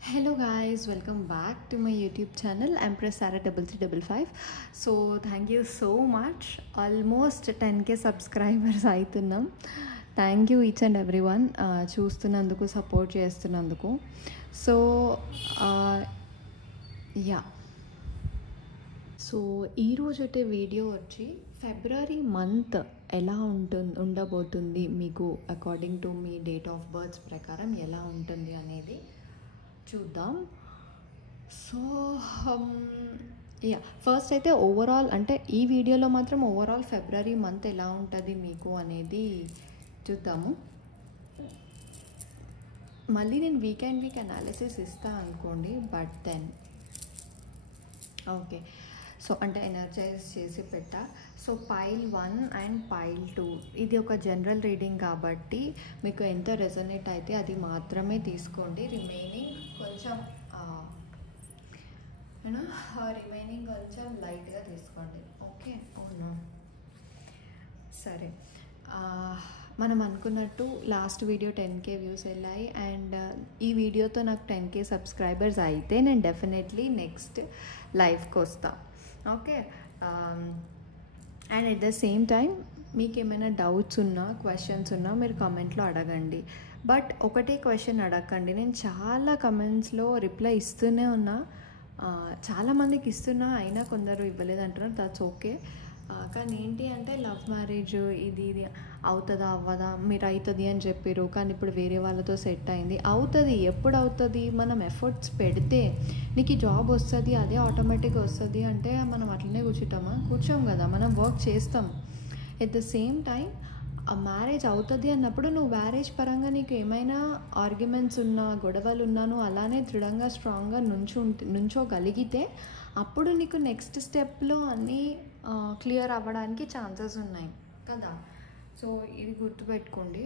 Hello guys, welcome back to my YouTube channel Empress Sarah 3355. So thank you so much. Almost 10k subscribers అవుతున్నాం. Thank you each and every one చూస్తున్నందుకు, support చేస్తున్నందుకు. So ya so ఈరోజు video వచ్చి February month ఎలా ఉండబోతుంది మీకు according to మీ date of birth ప్రకారం ఎలా ఉంటుంది అనేది చూద్దాం. సో యా ఫస్ట్ అయితే ఓవరాల్ అంటే ఈ వీడియోలో మాత్రం ఓవరాల్ ఫిబ్రవరి మంత్ ఎలా ఉంటుంది మీకు అనేది చూద్దాము. మళ్ళీ నేను వీక్ అనాలిసిస్ ఇస్తా అనుకోండి, బట్ దెన్ ఓకే. సో అంటే ఎనర్జైజ్ చేసి పెట్టా. సో పైల్ 1 అండ్ పైల్ 2 ఇది ఒక జనరల్ రీడింగ్ కాబట్టి మీకు ఎంత రెజొనేట్ అయితే అది మాత్రమే తీసుకోండి. రిమైనింగ్ కొంచెం లైట్గా తీసుకోండి. ఓకే, అవును సరే. మనం అనుకున్నట్టు లాస్ట్ వీడియో 10k వ్యూస్ వెళ్ళాయి అండ్ ఈ వీడియోతో నాకు 10k సబ్స్క్రైబర్స్ అయితే నేను డెఫినెట్లీ నెక్స్ట్ లైవ్కి వస్తా. Okay, and at the same time మీకు ఏమైనా డౌట్స్ ఉన్నా, క్వశ్చన్స్ ఉన్నా మీరు కామెంట్లో అడగండి. బట్ ఒకటే క్వశ్చన్ అడగండి. నేను చాలా కమెంట్స్లో రిప్లై ఇస్తూనే ఉన్నా, చాలామందికి ఇస్తున్నా, అయినా కొందరు ఇవ్వలేదు అంటున్నారు. That's okay. కానీ ఏంటి అంటే లవ్ మ్యారేజ్ ఇది అవుతుందా అవ్వదా, మీరు అవుతుంది అని చెప్పారు కానీ ఇప్పుడు వేరే వాళ్ళతో సెట్ అయింది. అవుతుంది, ఎప్పుడు అవుతుంది? మనం ఎఫర్ట్స్ పెడితే నీకు ఈ జాబ్ వస్తుంది, అదే ఆటోమేటిక్గా వస్తుంది అంటే మనం అట్లనే కూర్చోం కదా, మనం వర్క్ చేస్తాం. ఎట్ ద సేమ్ టైం ఆ మ్యారేజ్ అవుతుంది అన్నప్పుడు నువ్వు మ్యారేజ్ పరంగా నీకు ఏమైనా ఆర్గ్యుమెంట్స్ ఉన్నా, గొడవలు ఉన్నాను అలానే దృఢంగా స్ట్రాంగ్గా నుంచోగలిగితే అప్పుడు నీకు నెక్స్ట్ స్టెప్లో అన్నీ క్లియర్ అవ్వడానికి ఛాన్సెస్ ఉన్నాయి కదా. సో ఇది గుర్తుపెట్టుకోండి.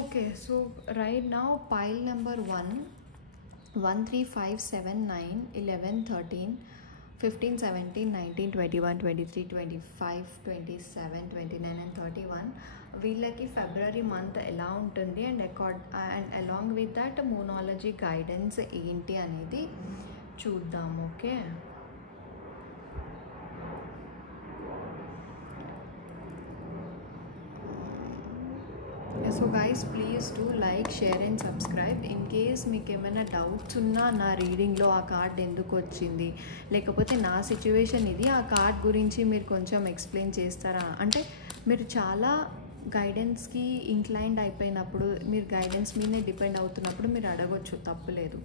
Okay, so right now pile number 1 1 3 5 7 9 11 13 15 17 19 21 23 25 27 29 and 31 వీళ్ళకి ఫిబ్రవరి మంత్ ఎలా ఉంటుంది and along with that numerology guidance ఏంటి అనేది చూద్దాం. Okay, so guys please do like, share and subscribe. In case మీకు ఏమైనా డౌట్స్ ఉన్నా నా రీడింగ్లో ఆ కార్డ్ ఎందుకు వచ్చింది, లేకపోతే నా సిచ్యువేషన్ ఇది, ఆ కార్డ్ గురించి మీరు కొంచెం ఎక్స్ప్లెయిన్ చేస్తారా అంటే మీరు చాలా గైడెన్స్కి ఇంక్లైన్డ్ అయిపోయినప్పుడు, మీరు గైడెన్స్ మీదే డిపెండ్ అవుతున్నప్పుడు మీరు అడగొచ్చు, తప్పులేదు.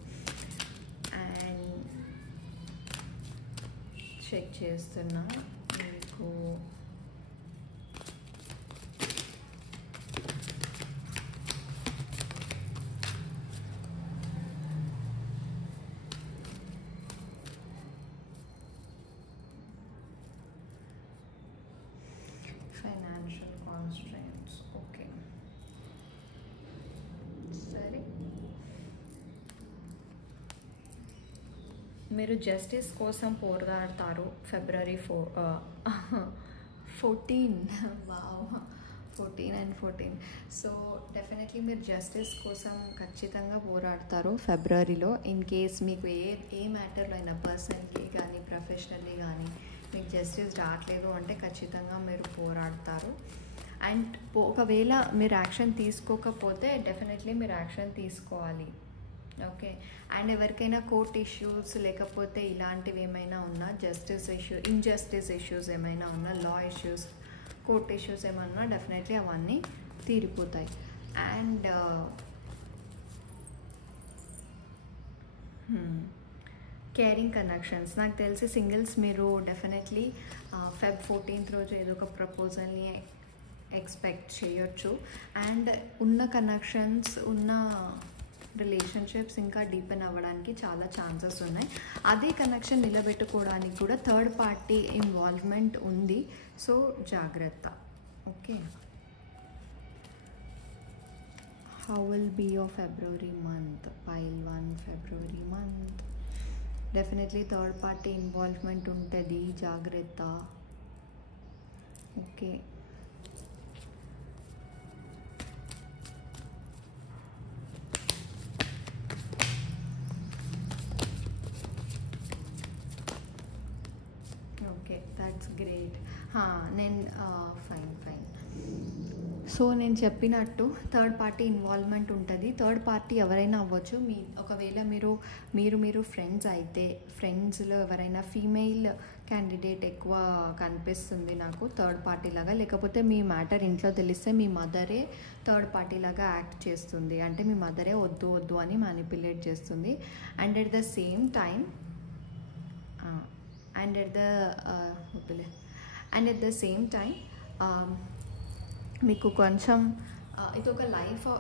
అండ్ చెక్ చేస్తున్నా మీకు ఫైనాన్షియల్ కాన్స్ట్రెంట్స్. ఓకే సరే, మీరు జస్టిస్ కోసం పోరాడతారు ఫిబ్రవరి 14 వావ్ 14 and 14. సో డెఫినెట్లీ మీరు జస్టిస్ కోసం ఖచ్చితంగా పోరాడతారు ఫిబ్రవరిలో. ఇన్ కేస్ మీకు ఏ మ్యాటర్లో అయినా పర్సనల్లీ కానీ ప్రొఫెషనల్లీ కానీ మీకు జస్టిస్ రావట్లేదు అంటే ఖచ్చితంగా మీరు పోరాడతారు. అండ్ ఒకవేళ మీరు యాక్షన్ తీసుకోకపోతే డెఫినెట్లీ మీరు యాక్షన్ తీసుకోవాలి. ఓకే, అండ్ ఎవరికైనా కోర్ట్ ఇష్యూస్ లేకపోతే ఇలాంటివి ఏమైనా ఉన్నా, ఇంజస్టిస్ ఇష్యూస్ ఏమైనా ఉన్నా, లా ఇష్యూస్, కోర్ట్ ఇష్యూస్ ఏమన్నా డెఫినెట్లీ అవన్నీ తీరిపోతాయి. అండ్ కేరింగ్ కనెక్షన్స్, నాకు తెలిసి సింగిల్స్ మీరు డెఫినెట్లీ ఫెబ్ 14th రోజు ఏదో ఒక ప్రపోజల్ని ఎక్స్పెక్ట్ చేయొచ్చు. అండ్ ఉన్న కనెక్షన్స్, ఉన్న రిలేషన్షిప్స్ ఇంకా డీపెన్ అవ్వడానికి చాలా ఛాన్సెస్ ఉన్నాయి. అదే కనెక్షన్ నిలబెట్టుకోవడానికి కూడా థర్డ్ పార్టీ ఇన్వాల్వ్మెంట్ ఉంది. సో జాగ్రత్త. Okay, how will be your February month? Pile 1 February month definitely third party involvement ఉంటుంది, జాగ్రత్త. ఓకే, నేను ఫైన్ ఫైన్. సో నేను చెప్పినట్టు థర్డ్ పార్టీ ఇన్వాల్వ్మెంట్ ఉంటుంది. థర్డ్ పార్టీ ఎవరైనా అవ్వచ్చు. ఒకవేళ మీరు ఫ్రెండ్స్ అయితే, ఫ్రెండ్స్లో ఎవరైనా ఫీమేల్ క్యాండిడేట్ ఎక్కువ కనిపిస్తుంది నాకు థర్డ్ పార్టీ లాగా. లేకపోతే మీ మ్యాటర్ ఇంట్లో తెలిస్తే మీ మదరే థర్డ్ పార్టీ లాగా యాక్ట్ చేస్తుంది. అంటే మీ మదరే వద్దు వద్దు అని మ్యానిపులేట్ చేస్తుంది. And at the same time and at the same time మీకు కొంచెం ఇది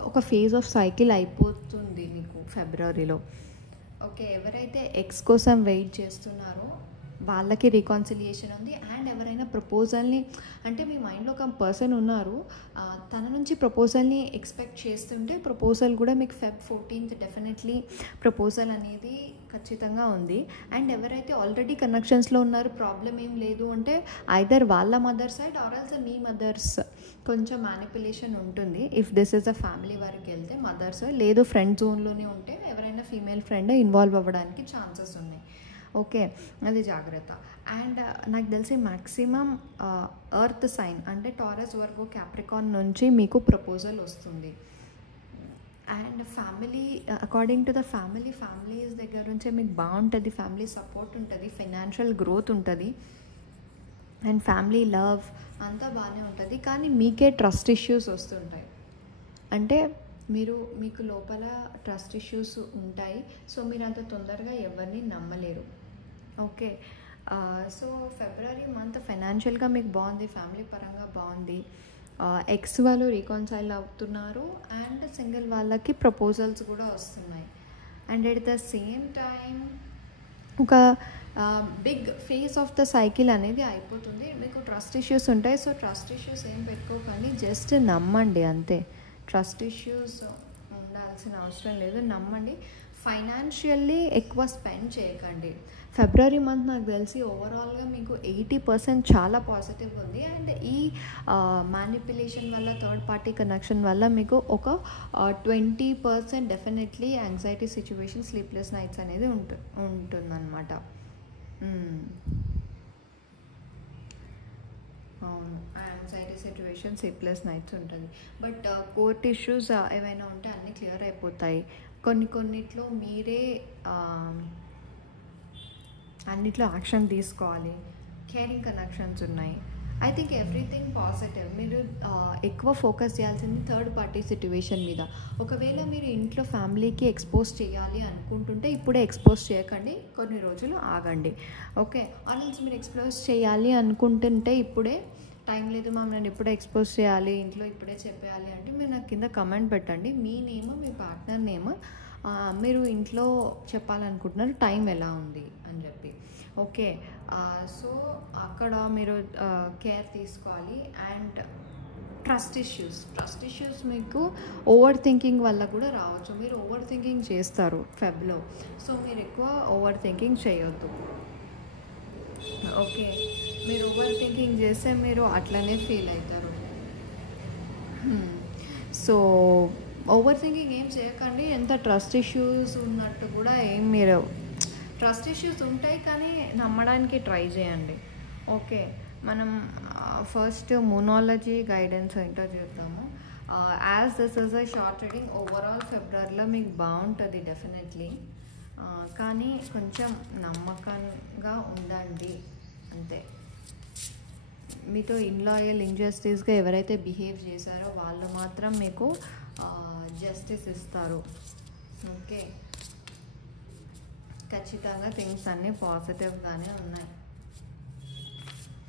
ఒక ఫేజ్ ఆఫ్ సైకిల్ అయిపోతుంది మీకు ఫిబ్రవరిలో. ఓకే, ఎవరైతే ఎక్స్ కోసం వెయిట్ చేస్తున్నారో వాళ్ళకి రీకాన్సిలియేషన్ ఉంది. అండ్ ఎవరైనా ప్రపోజల్ని, అంటే మీ మైండ్లో ఒక పర్సన్ ఉన్నారు, తన నుంచి ప్రపోజల్ని ఎక్స్పెక్ట్ చేస్తుంటే ప్రపోజల్ కూడా మీకు Feb 14th డెఫినెట్లీ ప్రపోజల్ అనేది ఖచ్చితంగా ఉంది. అండ్ ఎవరైతే ఆల్రెడీ కనెక్షన్స్లో ఉన్నారు, ప్రాబ్లం ఏం లేదు అంటే ఐదర్ వాళ్ళ మదర్ సైడ్ ఆర్ ఆల్సో మీ మదర్స్ కొంచెం మ్యానిపులేషన్ ఉంటుంది. If this is a family వరకు వెళ్తే మదర్స్, లేదు ఫ్రెండ్ జోన్లోనే ఉంటే ఎవరైనా ఫీమేల్ ఫ్రెండ్ ఇన్వాల్వ్ అవ్వడానికి ఛాన్సెస్ ఉన్నాయి. ఓకే, అది జాగ్రత్త. అండ్ నాకు తెలిసి మ్యాక్సిమం ఎర్త్ సైన్ అంటే టారస్ వరకు క్యాప్రికాన్ నుంచి మీకు ప్రపోజల్ వస్తుంది. And family, according to the families దగ్గర నుంచే మీకు బాగుంటుంది, ఫ్యామిలీ సపోర్ట్ ఉంటుంది, ఫైనాన్షియల్ గ్రోత్ ఉంటుంది, అండ్ ఫ్యామిలీ లవ్ అంతా బాగానే ఉంటుంది. కానీ మీకే ట్రస్ట్ ఇష్యూస్ వస్తుంటాయి. అంటే మీకు లోపల ట్రస్ట్ ఇష్యూస్ ఉంటాయి. సో మీరు అంత తొందరగా ఎవరిని నమ్మలేరు. ఓకే, సో ఫిబ్రవరి మంత్ ఫైనాన్షియల్గా మీకు బాగుంది, ఫ్యామిలీ పరంగా బాగుంది. ఎక్స్ వాళ్ళు రీకన్సైల్ అవుతున్నారు అండ్ సింగిల్ వాళ్ళకి ప్రపోజల్స్ కూడా వస్తున్నాయి. And at the same time ఒక big phase of the cycle అనేది అయిపోతుంది. మీకు ట్రస్ట్ ఇష్యూస్ ఉంటాయి. సో ట్రస్ట్ ఇష్యూస్ ఏం పెట్టుకోకండి, జస్ట్ నమ్మండి అంతే. ట్రస్ట్ ఇష్యూస్ ఉండాల్సిన అవసరం లేదు, నమ్మండి. ఫైనాన్షియల్లీ ఎక్కువ స్పెండ్ చేయకండి. ఫిబ్రవరి మంత్ నాకు తెలిసి ఓవరాల్గా మీకు 80% చాలా పాజిటివ్ ఉంది. అండ్ ఈ మ్యానిపులేషన్ వల్ల, థర్డ్ పార్టీ కనెక్షన్ వల్ల మీకు ఒక 20% definitely anxiety situation, sleepless nights అనేది ఉంటుందన్నమాట. అవును, యాంగ్జైటీ సిచ్యువేషన్, స్లీప్లెస్ నైట్స్ ఉంటుంది. బట్ కోర్ట్ ఇష్యూస్ ఏవైనా ఉంటే అన్నీ క్లియర్ అయిపోతాయి. కొన్నిట్లో మీరే అన్నిట్లో యాక్షన్ తీసుకోవాలి. కేరింగ్ కనెక్షన్స్ ఉన్నాయి. I think everything positive. మీరు ఎక్కువ ఫోకస్ చేయాల్సింది థర్డ్ పార్టీ సిచ్యువేషన్ మీద. ఒకవేళ మీరు ఇంట్లో ఫ్యామిలీకి ఎక్స్పోజ్ చేయాలి అనుకుంటుంటే ఇప్పుడే ఎక్స్పోజ్ చేయకండి, కొన్ని రోజులు ఆగండి. ఓకే, ఆల్రెడీ మీరు ఎక్స్పోజ్ చేయాలి అనుకుంటుంటే ఇప్పుడే టైం లేదు మ్యామ్, నేను ఇప్పుడే ఎక్స్పోజ్ చేయాలి, ఇంట్లో ఇప్పుడే చెప్పేయాలి అంటే మీరు నాకు కింద కమెంట్ పెట్టండి. మీ నేమ్, మీ పార్ట్నర్ నేమ్, మీరు ఇంట్లో చెప్పాలనుకుంటున్నారు, టైం ఎలా ఉంది అని చెప్పి. ఓకే, సో అక్కడ మీరు కేర్ తీసుకోవాలి. అండ్ ట్రస్ట్ ఇష్యూస్ మీకు ఓవర్ థింకింగ్ వల్ల కూడా రావచ్చు. మీరు ఓవర్ థింకింగ్ చేస్తారు ఫెబ్లో, సో మీరు ఎక్కువ ఓవర్ థింకింగ్ చేయొద్దు. ఓకే, మీరు ఓవర్ థింకింగ్ చేస్తే మీరు అట్లనే ఫీల్ అవుతారు. సో ఓవర్ థింకింగ్ ఏం చేయకండి. ఎంత ట్రస్ట్ ఇష్యూస్ ఉన్నట్టు కూడా మీరు ట్రస్ట్ ఇష్యూస్ ఉంటాయి, కానీ నమ్మడానికి ట్రై చేయండి. ఓకే, మనం ఫస్ట్ మూనాలజీ గైడెన్స్ ఏంటో చూద్దాము. As this is a short reading, overall ఫిబ్రవరిలో మీకు బాగుంటుంది డెఫినెట్లీ, కానీ కొంచెం నమ్మకంగా ఉండండి అంతే. మీతో ఇన్లాయల్, ఇంజస్టిస్గా ఎవరైతే బిహేవ్ చేశారో వాళ్ళు మాత్రం మీకు జస్టిస్ ఇస్తారు. ఓకే, ఖచ్చితంగా థింగ్స్ అన్నీ పాజిటివ్గానే ఉన్నాయి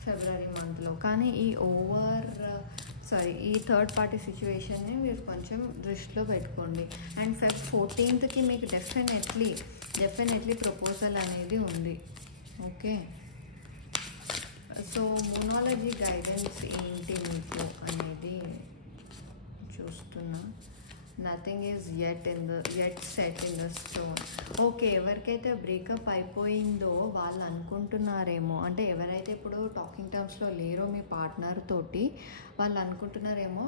ఫిబ్రవరి మంత్లో. కానీ ఈ థర్డ్ పార్టీ సిచ్యువేషన్ని మీరు కొంచెం దృష్టిలో పెట్టుకోండి. అండ్ Feb 14th మీకు డెఫినెట్లీ ప్రపోజల్ అనేది ఉంది. ఓకే, సో మూనాలజీ గైడెన్స్ ఏంటి మీకు అనేది చూస్తున్నా. Nothing is yet set in the stone. Okay, ఎవరికైతే బ్రేకప్ అయిపోయిందో వాళ్ళు అనుకుంటున్నారేమో, అంటే ఎవరైతే ఇప్పుడు టాకింగ్ టర్మ్స్లో లేరో మీ పార్ట్నర్ తోటి, వాళ్ళు అనుకుంటున్నారేమో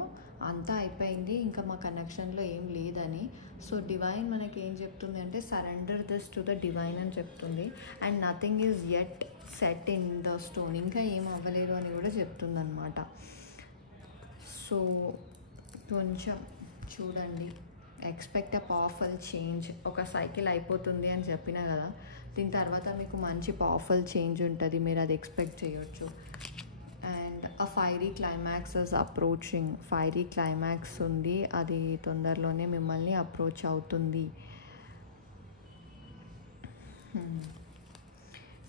అంతా అయిపోయింది, ఇంకా మా కనెక్షన్లో ఏం లేదని. సో డివైన్ మనకి ఏం చెప్తుంది అంటే surrender this to the divine అని చెప్తుంది. And nothing is yet set in the stone, ఇంకా ఏం అవ్వలేదు అని కూడా చెప్తుంది అనమాట. సో కొంచెం చూడండి, ఎక్స్పెక్ట్ అ పవర్ఫుల్ చేంజ్. ఒక సైకిల్ అయిపోతుంది అని చెప్పినా కదా, దీని తర్వాత మీకు మంచి పవర్ఫుల్ చేంజ్ ఉంటుంది, మీరు అది ఎక్స్పెక్ట్ చేయొచ్చు. And a fiery climax is approaching. Fiery climax ఉంది, అది తొందరలోనే మిమ్మల్ని అప్రోచ్ అవుతుంది.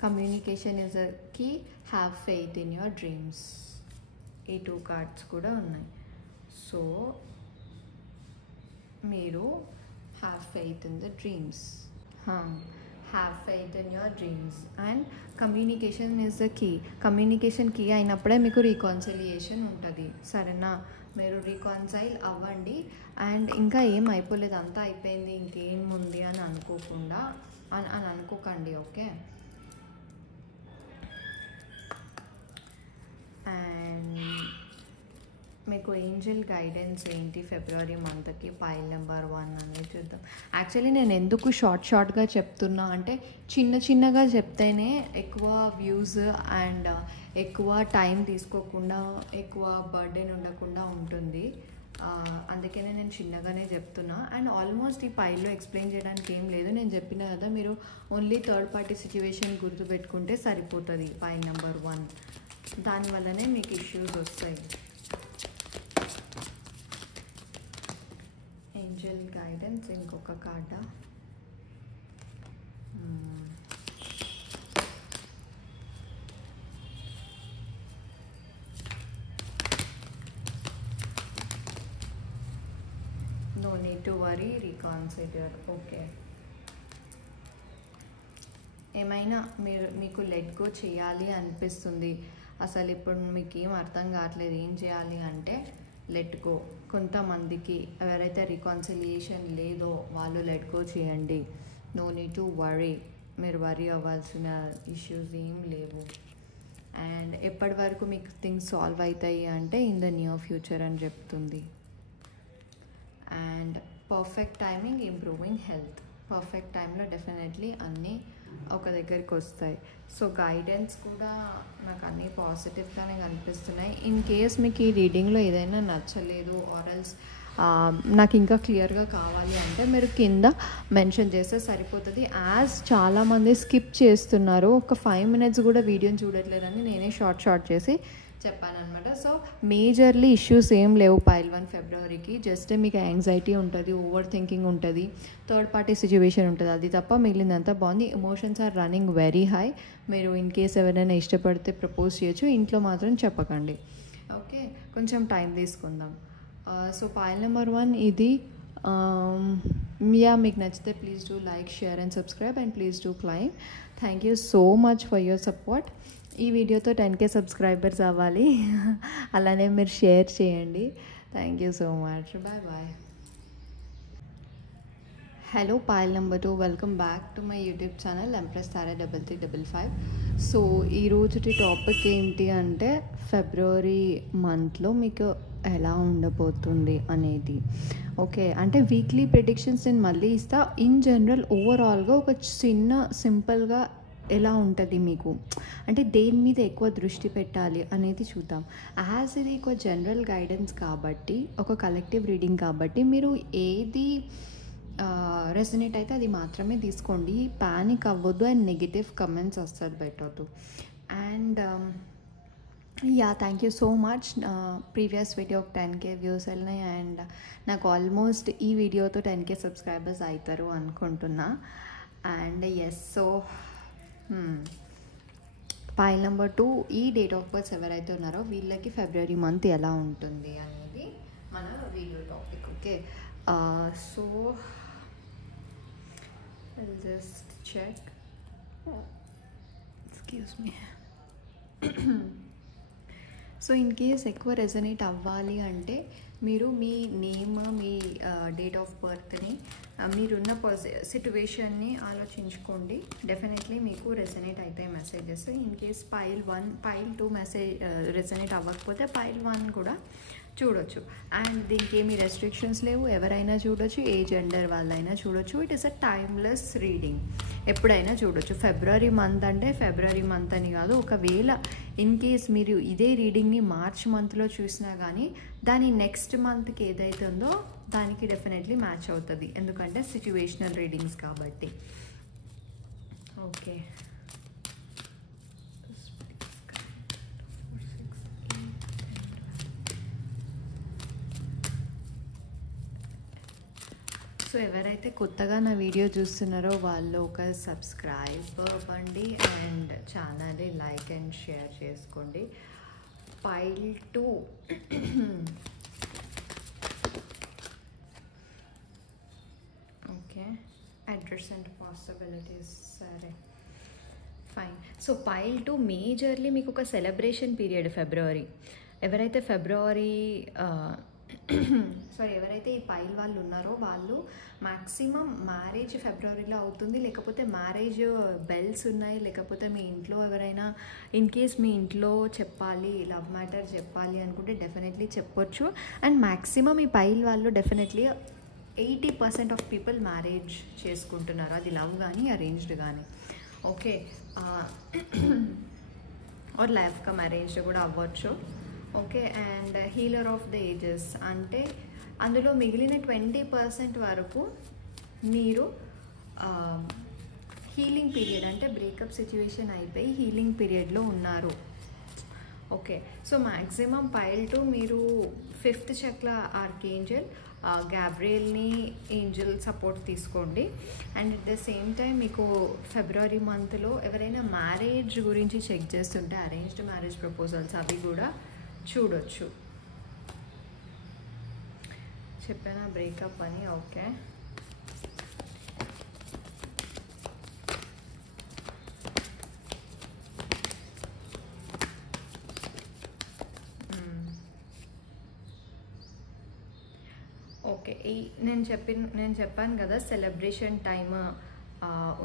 Communication is a key, have faith in your dreams. ఈ 2 కార్డ్స్ కూడా ఉన్నాయి. సో మీరు have faith in the dreams, have faith in your dreams. And communication is the key. Communication key అయినప్పుడే మీకు రీకాన్సిలియేషన్ ఉంటుంది, సరేనా? మీరు రీకాన్సైల్ అవ్వండి. అండ్ ఇంకా ఏం అయిపోలేదు, అంతా అయిపోయింది ఇంకేం ఉంది అని అనుకోకుండా అని అనుకోకండి, ఓకే? అండ్ మీకు ఏంజల్ గైడెన్స్ ఏంటి ఫిబ్రవరి మంత్కి, పైల్ నెంబర్ 1 అనేది చూద్దాం. యాక్చువల్లీ నేను ఎందుకు షార్ట్గా చెప్తున్నా అంటే చిన్నగా చెప్తేనే ఎక్కువ వ్యూస్ అండ్ ఎక్కువ టైం తీసుకోకుండా ఎక్కువ బర్డెన్ ఉండకుండా ఉంటుంది. అందుకనే నేను చిన్నగానే చెప్తున్నా. అండ్ ఆల్మోస్ట్ ఈ పైల్లో ఎక్స్ప్లెయిన్ చేయడానికి ఏం లేదు, నేను చెప్పిన కదా, మీరు ఓన్లీ థర్డ్ పార్టీ సిచ్యువేషన్ గుర్తుపెట్టుకుంటే సరిపోతుంది. పైల్ నెంబర్ 1 దానివల్లనే మీకు ఇష్యూస్ వస్తాయి. ఏంజల్ గైడెన్స్ ఇంకొక కార్డా. No need to worry, reconsider. Okay, ఏమైనా మీకు లెట్ గో చేయాలి అనిపిస్తుంది, అసలు ఇప్పుడు మీకు ఏం అర్థం కావట్లేదు ఏం చేయాలి అంటే లెట్ గో. కొంతమందికి ఎవరైతే రీకాన్సిలియేషన్ లేదో వాళ్ళు లెట్ గో చేయండి. నో నీడ్ టు వరీ, మీరు వరీ అవ్వాల్సిన ఇష్యూస్ ఏం లేవు. అండ్ ఎప్పటి వరకు మీకు థింగ్స్ సాల్వ్ అవుతాయి అంటే ఇన్ ద నియర్ ఫ్యూచర్ అని చెప్తుంది. And perfect timing, improving health. Perfect టైంలో డెఫినెట్లీ అన్నీ ఒక దగ్గరికి వస్తాయి. సో గైడెన్స్ కూడా నాకు అన్నీ పాజిటివ్గానే కనిపిస్తున్నాయి. ఇన్ కేస్ మీకు ఈ రీడింగ్లో ఏదైనా నచ్చలేదు ఆర్ఎల్స్ నాకు ఇంకా క్లియర్గా కావాలి అంటే మీరు కింద మెన్షన్ చేస్తే సరిపోతుంది. యాజ్ చాలామంది స్కిప్ చేస్తున్నారు, ఒక 5 minutes కూడా వీడియోని చూడట్లేదని నేనే షార్ట్ చేసి చెప్పానమాట. సో మేజర్లీ ఇష్యూస్ ఏం లేవు పైల్ 1 ఫిబ్రవరికి. జస్ట్ మీకు యాంగ్జైటీ ఉంటుంది, ఓవర్ థింకింగ్ ఉంటుంది, థర్డ్ పార్టీ సిచ్యువేషన్ ఉంటుంది, అది తప్ప మిగిలిందంతా బాగుంది. Emotions are running very high. మీరు ఇన్ కేస్ ఎవరైనా ఇష్టపడితే ప్రపోజ్ చేయొచ్చు, ఇంట్లో మాత్రం చెప్పకండి, ఓకే? కొంచెం టైం తీసుకుందాం. సో పైల్ నెంబర్ 1 ఇది. మీకు నచ్చితే please do like, share and subscribe and please do claim. Thank you so much for your support. ఈ వీడియోతో 10K సబ్స్క్రైబర్స్ అవ్వాలి, అలానే మీరు షేర్ చేయండి. Thank you so much, bye bye. Hello pile number 2, welcome back to my YouTube channel empress Tara 3355. So ఈరోజు topic ఏంటి అంటే ఫిబ్రవరి మంత్లో మీకు ఎలా ఉండబోతుంది అనేది, ఓకే? అంటే వీక్లీ ప్రెడిక్షన్స్ నేను మళ్ళీ ఇస్తా. ఇన్ జనరల్ ఓవరాల్గా ఒక చిన్న సింపుల్గా ఎలా ఉంటుంది మీకు అంటే దేని మీద ఎక్కువ దృష్టి పెట్టాలి అనేది చూద్దాం. యాజ్ ఇది ఒక జనరల్ గైడెన్స్ కాబట్టి, ఒక కలెక్టివ్ రీడింగ్ కాబట్టి, మీరు ఏది రెజనేట్ అయితే అది మాత్రమే తీసుకోండి. ప్యానిక్ అవ్వద్దు అండ్ నెగిటివ్ కమెంట్స్ అస్సలు పెట్టద్దు. And thank you so much. Previous video 10K views వెళ్ళినాయి అండ్ నాకు ఆల్మోస్ట్ ఈ వీడియోతో 10K సబ్స్క్రైబర్స్ అవుతారు అనుకుంటున్నా. అండ్ సో పైల్ నెంబర్ 2, ఈ డేట్ ఆఫ్ బర్త్స్ ఎవరైతే ఉన్నారో వీళ్ళకి ఫిబ్రవరి మంత్ ఎలా ఉంటుంది అనేది మన video topic, okay? So just check, excuse me. So in case ఎక్కువ రెజనేట్ అవ్వాలి అంటే మీరు మీ నేమ్, మీ డేట్ ఆఫ్ బర్త్ని, మీరున్న సిట్యువేషన్ని ఆలోచించుకోండి. డెఫినెట్లీ మీకు రెజనేట్ అవుతాయి messages. In case pile 1, pile 2 message resonate అవ్వకపోతే పైల్ 1 కూడా చూడొచ్చు. అండ్ దీనికి ఏమి రెస్ట్రిక్షన్స్ లేవు, ఎవరైనా చూడొచ్చు, ఏ జెండర్ వాళ్ళైనా చూడొచ్చు. It is a timeless reading, ఎప్పుడైనా చూడొచ్చు. ఫిబ్రవరి మంత్ అంటే ఫిబ్రవరి మంత్ అని కాదు, ఒకవేళ ఇన్ కేస్ మీరు ఇదే రీడింగ్ని మార్చ్ మంత్లో చూసినా కానీ దాని నెక్స్ట్ మంత్కి ఏదైతే ఉందో దానికి డెఫినెట్లీ మ్యాచ్ అవుతుంది, ఎందుకంటే సిచ్యువేషనల్ రీడింగ్స్ కాబట్టి. ఓకే, సో ఎవరైతే కొత్తగా నా వీడియో చూస్తున్నారో వాళ్ళు ఒక సబ్స్క్రైబ్ అవ్వండి అండ్ ఛానల్ని లైక్ అండ్ షేర్ చేసుకోండి. Pile 2 okay, address and possibilities, సరే ఫైన్. సో పైల్ 2 మేజర్లీ మీకు ఒక సెలబ్రేషన్ పీరియడ్ ఫిబ్రవరి. ఎవరైతే ఎవరైతే ఈ పైల్ వాళ్ళు ఉన్నారో వాళ్ళు మ్యాక్సిమం మ్యారేజ్ ఫిబ్రవరిలో అవుతుంది, లేకపోతే మ్యారేజ్ బెల్స్ ఉన్నాయి, లేకపోతే మీ ఇంట్లో ఎవరైనా ఇన్ కేస్ మీ ఇంట్లో చెప్పాలి, లవ్ మ్యాటర్ చెప్పాలి అనుకుంటే డెఫినెట్లీ చెప్పొచ్చు. అండ్ మ్యాక్సిమం ఈ పైల్ వాళ్ళు డెఫినెట్లీ 80% ఆఫ్ పీపుల్ మ్యారేజ్ చేసుకుంటున్నారు, అది లవ్ కానీ అరేంజ్డ్ కానీ. Okay, or life cum arranged కూడా అవ్వచ్చు. Okay, and healer of the ages అంటే అందులో మిగిలిన 20% వరకు మీరు హీలింగ్ పీరియడ్, అంటే బ్రేకప్ సిచ్యువేషన్ అయిపోయి హీలింగ్ పీరియడ్లో ఉన్నారు. ఓకే, సో మ్యాక్సిమం పైల్ 2 మీరు 5th చక్ర ఆర్కేంజల్ గ్యాబ్రియల్ని ఏంజల్ సపోర్ట్ తీసుకోండి. And at the same time మీకు ఫిబ్రవరి మంత్లో ఎవరైనా మ్యారేజ్ గురించి చెక్ చేస్తుంటే అరేంజ్డ్ మ్యారేజ్ ప్రపోజల్స్ అవి కూడా చూడొచ్చు. చెప్పానా బ్రేకప్ అని? Okay, okay. నేను చెప్పాను కదా సెలబ్రేషన్ టైమ్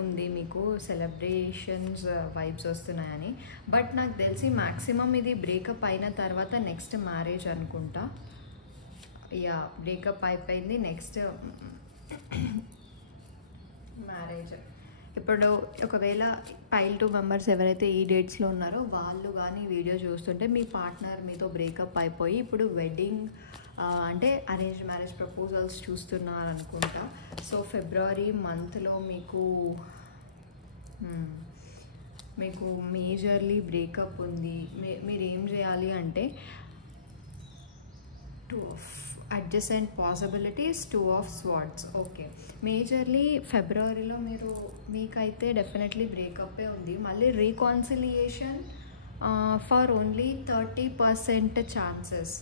ఉంది, మీకు సెలబ్రేషన్స్ వైబ్స్ వస్తున్నాయని. బట్ నాకు తెలిసి మ్యాక్సిమం ఇది బ్రేకప్ అయిన తర్వాత నెక్స్ట్ మ్యారేజ్ అనుకుంటా. యా, బ్రేకప్ అయిపోయింది, నెక్స్ట్ మ్యారేజ్. ఇప్పుడు ఒకవేళ పైల్ 2 మెంబర్స్ ఎవరైతే ఈ డేట్స్లో ఉన్నారో వాళ్ళు కానీ వీడియో చూస్తుంటే మీ పార్ట్నర్ మీతో బ్రేకప్ అయిపోయి ఇప్పుడు వెడ్డింగ్ అంటే అరేంజ్ మ్యారేజ్ ప్రపోజల్స్ చూస్తున్నారు అనుకుంటా. సో ఫిబ్రవరి మంత్లో మీకు మేజర్లీ బ్రేకప్ ఉంది. మీరు ఏం చేయాలి అంటే 2 of adjacent possibilities, 2 of swords. Okay, majorly ఫిబ్రవరిలో మీకైతే డెఫినెట్లీ బ్రేకప్పే ఉంది. మళ్ళీ రీకాన్సిలియేషన్ ఫర్ ఓన్లీ 30% ఛాన్సెస్.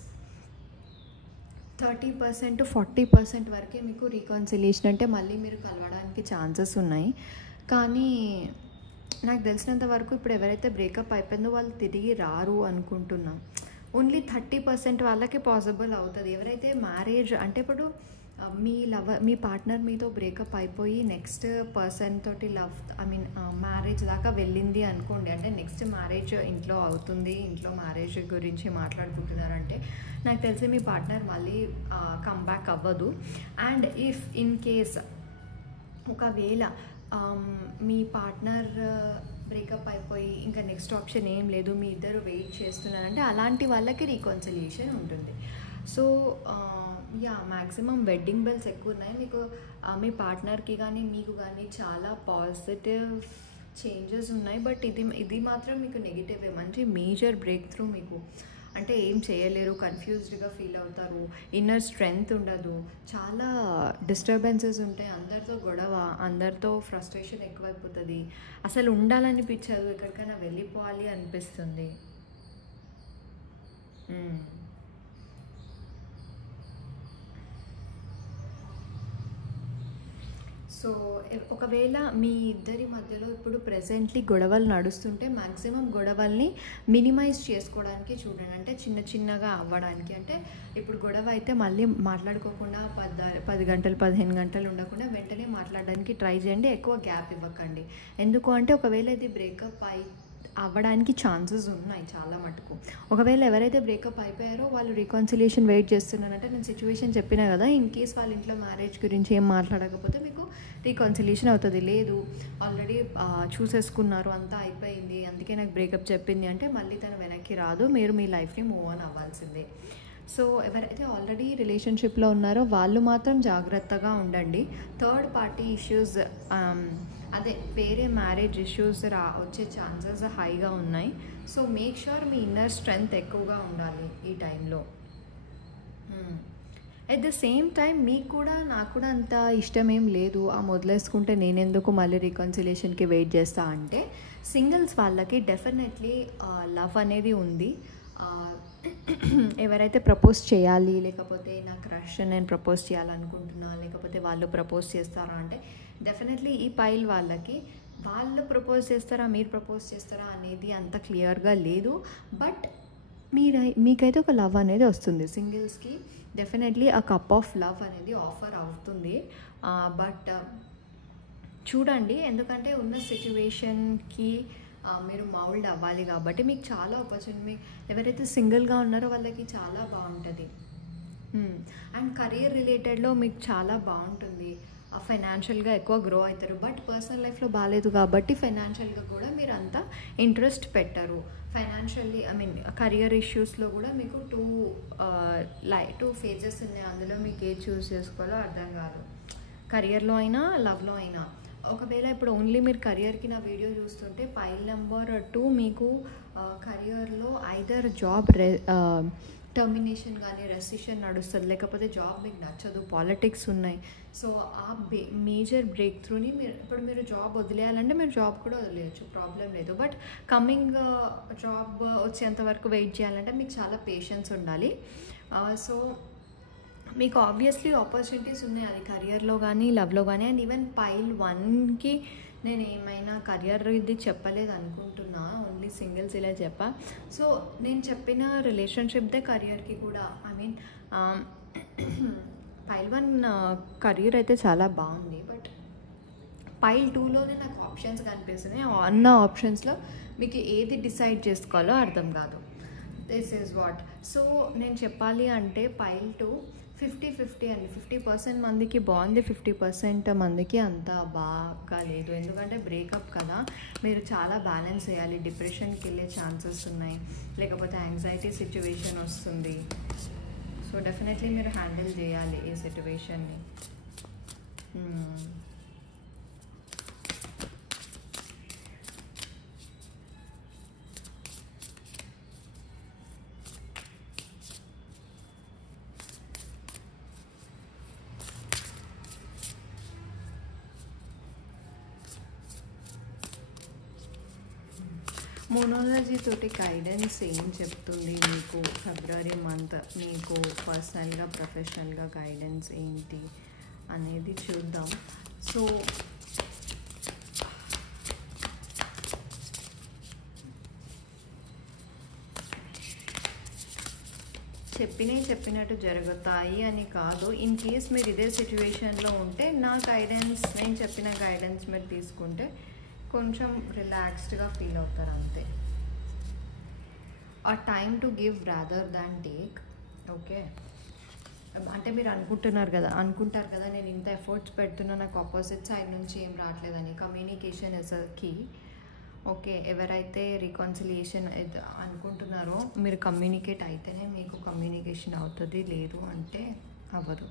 30% to 40% వరకే మీకు రీకాన్సిలియేషన్, అంటే మళ్ళీ మీరు కలవడానికి ఛాన్సెస్ ఉన్నాయి. కానీ నాకు తెలిసినంత వరకు ఇప్పుడు ఎవరైతే బ్రేకప్ అయిపోయిందో వాళ్ళు తిరిగి రారు అనుకుంటున్నాం. ఓన్లీ 30% వాళ్ళకే పాసిబుల్ అవుతుంది. ఎవరైతే మ్యారేజ్ అంటే ఇప్పుడు మీ పార్ట్నర్ మీతో బ్రేకప్ అయిపోయి నెక్స్ట్ పర్సన్ తోటి మ్యారేజ్ దాకా వెళ్ళింది అనుకోండి, అంటే నెక్స్ట్ మ్యారేజ్ ఇంట్లో అవుతుంది, ఇంట్లో మ్యారేజ్ గురించి మాట్లాడుకుంటున్నారంటే నాకు తెలిసి మీ పార్ట్నర్ మళ్ళీ కమ్బ్యాక్ అవ్వదు. అండ్ ఇఫ్ ఇన్ కేస్ ఒకవేళ మీ పార్ట్నర్ బ్రేకప్ అయిపోయి ఇంకా నెక్స్ట్ ఆప్షన్ ఏం లేదు, మీ ఇద్దరు వెయిట్ చేస్తున్నారంటే అలాంటి వాళ్ళకి రీకన్సిలియేషన్ ఉంటుంది. So yeah, maximum wedding bells ఎక్కువ ఉన్నాయి మీకు. మీ పార్ట్నర్కి కానీ మీకు కానీ చాలా పాజిటివ్ చేంజెస్ ఉన్నాయి. బట్ ఇది మాత్రం మీకు నెగిటివే. మంచి మేజర్ బ్రేక్ త్రూ మీకు, అంటే ఏం చేయలేరు, కన్ఫ్యూజ్డ్గా ఫీల్ అవుతారు, ఇన్నర్ స్ట్రెంగ్త్ ఉండదు, చాలా డిస్టర్బెన్సెస్ ఉంటాయి, అందరితో గొడవ, అందరితో ఫ్రస్ట్రేషన్ ఎక్కువైపోతుంది, అసలు ఉండాలనిపించదు, ఎక్కడికైనా వెళ్ళిపోవాలి అనిపిస్తుంది. సో ఒకవేళ మీ ఇద్దరి మధ్యలో ఇప్పుడు ప్రెజెంట్లీ గొడవలు నడుస్తుంటే మ్యాక్సిమం గొడవల్ని మినిమైజ్ చేసుకోవడానికి చూడండి, అంటే చిన్నగా అవ్వడానికి. అంటే ఇప్పుడు గొడవ అయితే మళ్ళీ మాట్లాడుకోకుండా 10 గంటలు 15 గంటలు ఉండకుండా వెంటనే మాట్లాడడానికి ట్రై చేయండి, ఎక్కువ గ్యాప్ ఇవ్వకండి. ఎందుకు అంటే ఒకవేళ ఇది బ్రేకప్ అవ్వడానికి ఛాన్సెస్ ఉన్నాయి చాలా మటుకు. ఒకవేళ ఎవరైతే బ్రేకప్ అయిపోయారో వాళ్ళు రీకన్సిలియేషన్ వెయిట్ చేస్తున్నారంటే, నేను సిచ్యువేషన్ చెప్పినా కదా, ఇన్ కేస్ వాళ్ళ ఇంట్లో మ్యారేజ్ గురించి ఏం మాట్లాడకపోతే మీకు రీకన్సిలియేషన్ అవుతుంది. లేదు ఆల్రెడీ చూసేసుకున్నారు, అంతా అయిపోయింది, అందుకే నాకు బ్రేకప్ చెప్పింది అంటే మళ్ళీ తను వెనక్కి రాదు, మీరు మీ లైఫ్ని మూవ్ ఆన్ అవ్వాల్సిందే. సో ఎవరైతే ఆల్రెడీ రిలేషన్షిప్లో ఉన్నారో వాళ్ళు మాత్రం జాగ్రత్తగా ఉండండి. థర్డ్ పార్టీ ఇష్యూస్, అదే వేరే మ్యారేజ్ ఇష్యూస్ వచ్చే ఛాన్సెస్ హైగా ఉన్నాయి. సో మేక్ ష్యూర్ మీ ఇన్నర్ స్ట్రెంగ్త్ ఎక్కువగా ఉండాలి ఈ టైంలో. అట్ ద సేమ్ టైం మీకు కూడా నాకు కూడా అంత ఇష్టం ఏం లేదు, మొదలేసుకుంటే నేనెందుకు మళ్ళీ రీకన్సిలేషన్కి వెయిట్ చేస్తా అంటే, సింగిల్స్ వాళ్ళకి డెఫినెట్లీ లవ్ అనేది ఉంది. ఎవరైతే ప్రపోజ్ చేయాలి, లేకపోతే నా క్రష్ నేను ప్రపోజ్ చేయాలనుకుంటున్నా, లేకపోతే వాళ్ళు ప్రపోజ్ చేస్తారా అంటే, డెఫినెట్లీ ఈ పైల్ వాళ్ళకి వాళ్ళు ప్రపోజ్ చేస్తారా మీరు ప్రపోజ్ చేస్తారా అనేది అంత క్లియర్గా లేదు. బట్ మీకైతే ఒక లవ్ అనేది వస్తుంది. సింగిల్స్కి డెఫినెట్లీ ఆ కప్ ఆఫ్ లవ్ అనేది ఆఫర్ అవుతుంది. బట్ చూడండి, ఎందుకంటే ఉన్న సిచ్యువేషన్కి మీరు మౌల్డ్ అవ్వాలి కాబట్టి మీకు చాలా ఆపర్చునిటీ. ఎవరైతే సింగిల్గా ఉన్నారో వాళ్ళకి చాలా బాగుంటుంది. అండ్ కెరీర్ రిలేటెడ్లో మీకు చాలా బాగుంటుంది. ఫైనాన్షియల్గా ఎక్కువ గ్రో అవుతారు. బట్ పర్సనల్ లైఫ్లో బాగాలేదు కాబట్టి ఫైనాన్షియల్గా కూడా మీరు అంత ఇంట్రెస్ట్ పెట్టరు. ఫైనాన్షియల్లీ కెరియర్ ఇష్యూస్లో కూడా మీకు టూ ఫేజెస్ ఉన్నాయి. అందులో మీకు ఏది చూస్ చేసుకోవాలో అర్థం కాదు, కెరియర్లో అయినా లవ్లో అయినా. ఒకవేళ ఇప్పుడు ఓన్లీ మీరు కెరియర్కి నా వీడియో చూస్తుంటే, పైల్ నెంబర్ 2 మీకు కెరియర్లో ఐదర్ జాబ్ టర్మినేషన్ కానీ రెసిషన్ నడుస్తుంది, లేకపోతే జాబ్ మీకు నచ్చదు, పాలిటిక్స్ ఉన్నాయి. సో ఆ మేజర్ బ్రేక్ త్రూని మీరు జాబ్ వదిలేయాలంటే మీరు జాబ్ కూడా వదిలేయచ్చు, ప్రాబ్లం లేదు. బట్ కమింగ్ జాబ్ వచ్చేంత వరకు వెయిట్ చేయాలంటే మీకు చాలా పేషెన్స్ ఉండాలి. సో మీకు ఆబ్వియస్లీ ఆపర్చునిటీస్ ఉన్నాయి, అది కెరియర్లో కానీ లవ్లో కానీ. అండ్ ఈవెన్ పైల్ 1కి నేను ఏమైనా కెరియర్ ఇది చెప్పలేదు అనుకుంటున్నా, ఓన్లీ సింగిల్స్ ఇలా చెప్పా. సో నేను చెప్పిన రిలేషన్షిప్దే కెరియర్కి కూడా, పైల్ 1 కెరియర్ అయితే చాలా బాగుంది. బట్ పైల్ 2లోనే నాకు ఆప్షన్స్ కనిపిస్తున్నాయి. అన్న ఆప్షన్స్లో మీకు ఏది డిసైడ్ చేసుకోవాలో అర్థం కాదు. This is what. సో నేను చెప్పాలి అంటే పైల్ 2 50-50 అండి. 50% మందికి బాగుంది, 50% మందికి అంత బాగా లేదు. ఎందుకంటే బ్రేకప్ కదా, మీరు చాలా బ్యాలెన్స్ చేయాలి. డిప్రెషన్కి వెళ్ళే ఛాన్సెస్ ఉన్నాయి, లేకపోతే యాంగ్జైటీ సిచ్యువేషన్ వస్తుంది. సో డెఫినెట్లీ మీరు హ్యాండిల్ చేయాలి ఈ సిచ్యువేషన్ని. మోనాలజీ తోటి గైడెన్స్ ఏం చెప్తుంది మీకు ఫిబ్రవరి మంత్? మీకు పర్సనల్గా ప్రొఫెషనల్గా గైడెన్స్ ఏంటి అనేది చూద్దాం. సో చెప్పినట్టు జరుగుతాయి అని కాదు. ఇన్ కేస్ మీరు ఇదే సిచ్యువేషన్లో ఉంటే నా గైడెన్స్, నేను చెప్పిన గైడెన్స్ మీరు తీసుకుంటే కొంచెం రిలాక్స్డ్గా ఫీల్ అవుతారు అంతే. ఆ time to give rather than take. Okay, అంటే మీరు అనుకుంటారు కదా నేను ఇంత ఎఫర్ట్స్ పెడుతున్నా, నాకు ఆపోజిట్ సైడ్ నుంచి ఏం రావట్లేదని. Communication is a key. Okay, ఎవరైతే రీకన్సిలియేషన్ అనుకుంటున్నారో మీరు కమ్యూనికేట్ అయితేనే మీకు కమ్యూనికేషన్ అవుతుంది, లేదు అంటే అవ్వదు.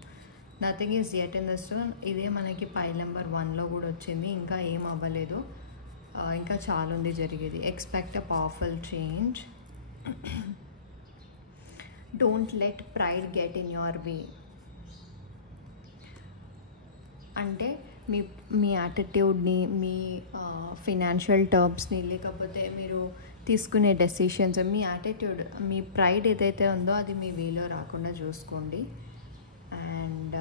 Nothing is yet in the stone. ఇదే మనకి పైల్ నెంబర్ 1లో కూడా వచ్చింది. ఇంకా ఏం అవ్వలేదు, ఇంకా చాలా ఉంది జరిగేది. Expect a powerful change. Don't let pride get in your way. అంటే మీ యాటిట్యూడ్ని, మీ ఫినాన్షియల్ టర్మ్స్ని, లేకపోతే మీరు తీసుకునే డెసిషన్స్, మీ యాటిట్యూడ్, మీ ప్రైడ్ ఏదైతే ఉందో అది మీ వేలో రాకుండా చూసుకోండి. And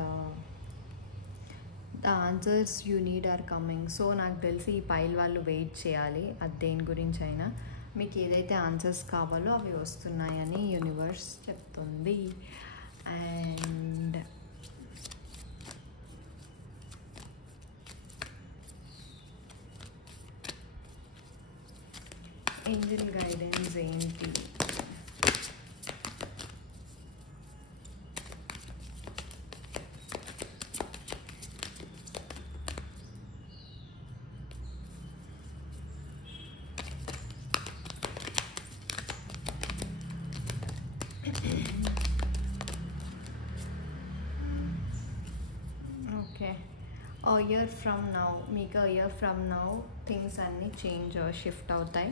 the answers you need are coming. So నాకు తెలిసి ఈ పైల్ వాళ్ళు వెయిట్ చేయాలి, అది దేని గురించి అయినా. మీకు ఏదైతే ఆన్సర్స్ కావాలో అవి వస్తున్నాయని యూనివర్స్ చెప్తుంది. అండ్ ఏంజల్ గైడెన్స్ ఏంటి? ఓకే, ఇయర్ ఫ్రమ్ నౌ, మీకు ఇయర్ ఫ్రమ్ నౌ థింగ్స్ అన్నీ చేంజ్ షిఫ్ట్ అవుతాయి.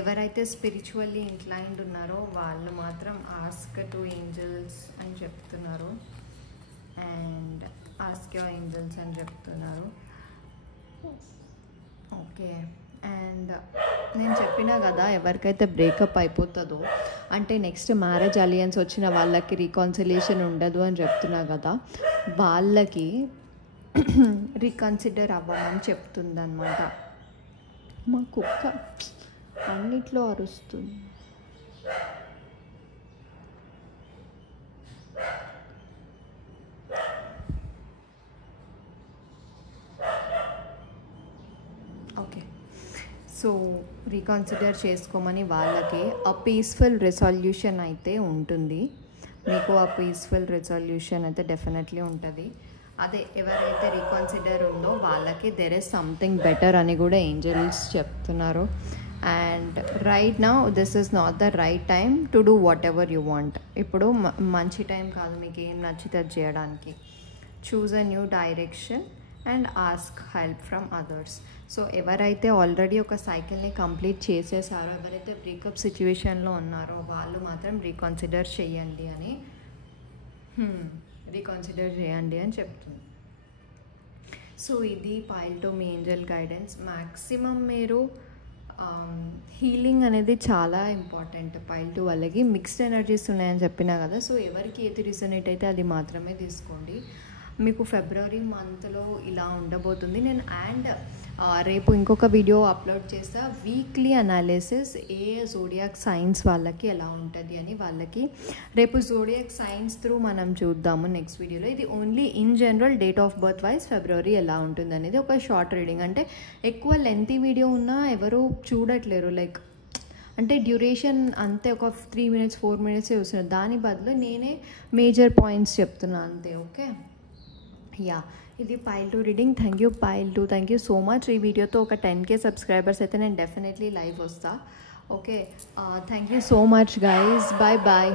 ఎవరైతే స్పిరిచువల్లీ ఇంక్లైన్డ్ ఉన్నారో వాళ్ళు మాత్రం ఆస్క్ టు ఏంజల్స్ అని చెప్తున్నారు, అండ్ ఆస్క్ యువర్ ఏంజల్స్ అని చెప్తున్నారు. ఓకే, అండ్ నేను చెప్పినా కదా, ఎవరికైతే బ్రేకప్ అయిపోతుందో అంటే నెక్స్ట్ మ్యారేజ్ అలియన్స్ వచ్చిన వాళ్ళకి రీకన్సిలేషన్ ఉండదు అని చెప్తున్నా కదా, వాళ్ళకి రీకన్సిడర్ అవ్వమని చెప్తుందన్నమాట. మా కుక్క అన్నిట్లో అరుస్తుంది. ఓకే, సో రీకన్సిడర్ చేసుకోమని వాళ్ళకి ఆ పీస్ఫుల్ రిజల్యూషన్ అయితే ఉంటుంది. మీకు ఆ పీస్ఫుల్ రిజల్యూషన్ అయితే డెఫినెట్లీ ఉంటుంది. అదే ఎవరైతే రీకన్సిడర్ ఉందో వాళ్ళకి దెర్ ఇస్ సంథింగ్ బెటర్ అని కూడా ఏంజల్స్ చెప్తున్నారు. And right now this is not the right time to do what ever you want. ఇప్పుడు మంచి టైం కాదు మీకు ఏం నచ్చితే చేయడానికి. Choose a new direction and ask help from others. So ఎవరైతే ఆల్రెడీ ఒక సైకిల్ని కంప్లీట్ చేసేసారో, ఎవరైతే బ్రేకప్ సిచ్యువేషన్లో ఉన్నారో వాళ్ళు మాత్రం రీకన్సిడర్ చేయండి అని చెప్తుంది. సో ఇది pile to me Angel guidance. Maximum మీరు హీలింగ్ అనేది చాలా ఇంపార్టెంట్ పైల్ టు వాళ్ళకి. మిక్స్డ్ ఎనర్జీస్ ఉన్నాయని చెప్పినా కదా, సో ఎవరికి ఏది రిజనేట్ అయితే అది మాత్రమే తీసుకోండి. మీకు ఫిబ్రవరి మంత్లో ఇలా ఉండబోతుంది. నేను రేపు ఇంకొక వీడియో అప్లోడ్ చేస్తా, వీక్లీ అనాలిసిస్ ఏ జోడియాక్ సైన్స్ వాళ్ళకి ఎలా ఉంటుంది అని. వాళ్ళకి రేపు జోడియాక్ సైన్స్ త్రూ మనం చూద్దాము నెక్స్ట్ వీడియోలో. ఇది only in general date of birth wise February ఎలా ఉంటుంది అనేది ఒక షార్ట్ రీడింగ్. అంటే ఎక్కువ లెంతీ వీడియో ఉన్నా ఎవరు చూడట్లేరు, లైక్ అంటే డ్యూరేషన్ అంతే, ఒక 3 minutes 4 minutes చూస్తున్నారు. దాని బదులు నేనే మేజర్ పాయింట్స్ చెప్తున్నా అంతే. ఓకే, యా, ఇది pile 2 reading. Thank you pile 2, thank you so much. ఈ వీడియోతో ఒక 10K సబ్స్క్రైబర్స్ అయితే నేను డెఫినెట్లీ లైవ్ వస్తా. Okay, thank you so much guys, bye bye.